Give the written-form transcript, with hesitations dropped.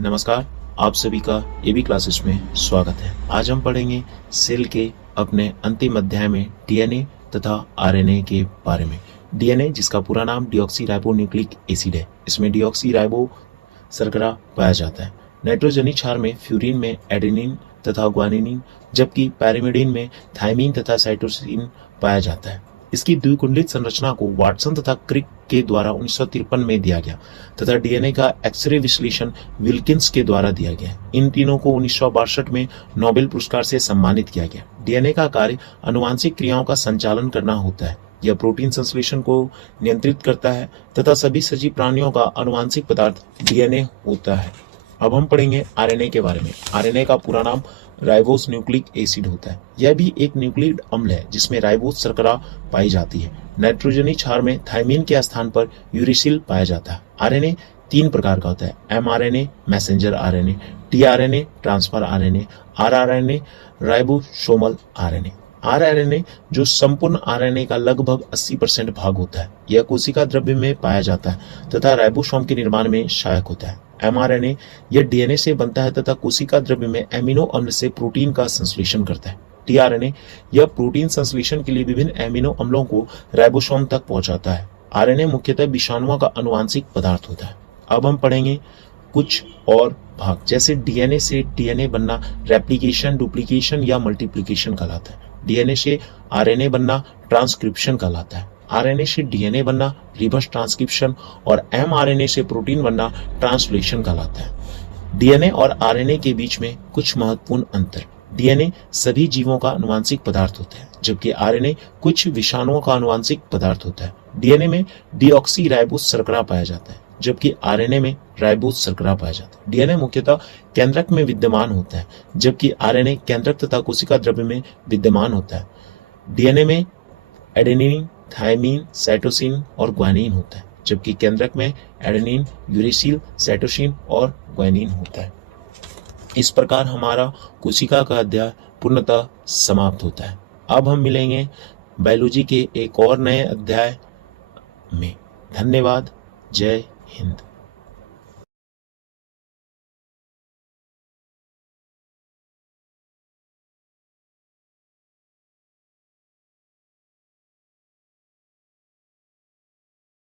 नमस्कार, आप सभी का एबी क्लासेस में स्वागत है। आज हम पढ़ेंगे सेल के अपने अंतिम अध्याय में डीएनए तथा आरएनए के बारे में। डीएनए जिसका पूरा नाम डीऑक्सीराइबोन्यूक्लिक एसिड है, इसमें डीऑक्सीराइबो शर्करा पाया जाता है। नाइट्रोजनी क्षार में फ्यूरिन में एडेनिन तथा ग्वानिन, जबकि पैरिमिडिन में थायमीन तथा साइटोसिन पाया जाता है। इसकी द्विकुंडित संरचना को वाटसन तथा क्रिक के द्वारा 1953 में दिया गया तथा डीएनए का एक्सरे विश्लेषण विल्किंस के द्वारा दिया गया। इन तीनों को 1962 में नोबेल पुरस्कार से सम्मानित किया गया। डीएनए का कार्य आनुवांशिक क्रियाओं का संचालन करना होता है। यह प्रोटीन संश्लेषण को नियंत्रित करता है तथा सभी सजीव प्राणियों का आनुवांशिक पदार्थ डीएनए होता है। अब हम पढ़ेंगे आरएनए के बारे में। आरएनए का पूरा नाम राइबोस न्यूक्लिक एसिड होता है। यह भी एक न्यूक्लिक अम्ल है जिसमें राइबोस शर्करा पाई जाती है। नाइट्रोजनी क्षार में थायमीन के स्थान पर यूरिसिल पाया जाता है। आरएनए 3 प्रकार का होता है: mRNA, messenger RNA, tRNA, transfer RNA, rRNA, ribosomal RNA. RRNA जो संपूर्ण आरएनए का लगभग 80% भाग होता है। यह कोशिका द्रव्य में पाया जाता है तथा राइबोसोम के निर्माण में सहायक होता है। एमआरएनए यह डीएनए से बनता है तथा कोशिका द्रव्य में एमिनो अम्ल से प्रोटीन का संश्लेषण करता है। टीआरएनए यह प्रोटीन संश्लेषण के लिए विभिन्न एमिनो अम्लों को राइबोसोम तक पहुंचाता है। आरएनए मुख्यतः विषाणुओं का आनुवांशिक पदार्थ होता है। अब हम पढ़ेंगे कुछ और भाग, जैसे डीएनए से डीएनए बनना रेप्लिकेशन, डुप्लीकेशन या मल्टीप्लिकेशन कहलाता है। डीएनए से आरएनए बनना ट्रांसक्रिप्शन कहलाता है। आरएनए से डीएनए बनना रिवर्स ट्रांसक्रिप्शन और एमआरएनए से प्रोटीन बनना ट्रांसलेशन कहलाता है। डीएनए और आरएनए के बीच में कुछ महत्वपूर्ण अंतर। डीएनए सभी जीवों का आनुवांशिक पदार्थ होता है, जबकि आरएनए कुछ विषाणुओं का आनुवांशिक पदार्थ होता है। डीएनए में डीऑक्सीराइबोस शर्करा पाया जाता है, जबकि आरएनए में राइबोस शर्करा पाया जाता है। डीएनए मुख्यतः केंद्रक में विद्यमान होता है, जबकि आरएनए केंद्रक तथा कोशिका द्रव्य में विद्यमान होता है। डीएनए में एडेनिन, थायमीन, साइटोसिन और ग्वानिन होता है, जबकि केंद्रक में एडेनिन, यूरेसिल, साइटोसिन और ग्वानिन होता है। इस प्रकार हमारा कोशिका का अध्याय पूर्णतः समाप्त होता है। अब हम मिलेंगे बायोलॉजी के एक और नए अध्याय में। धन्यवाद। जय हिंद।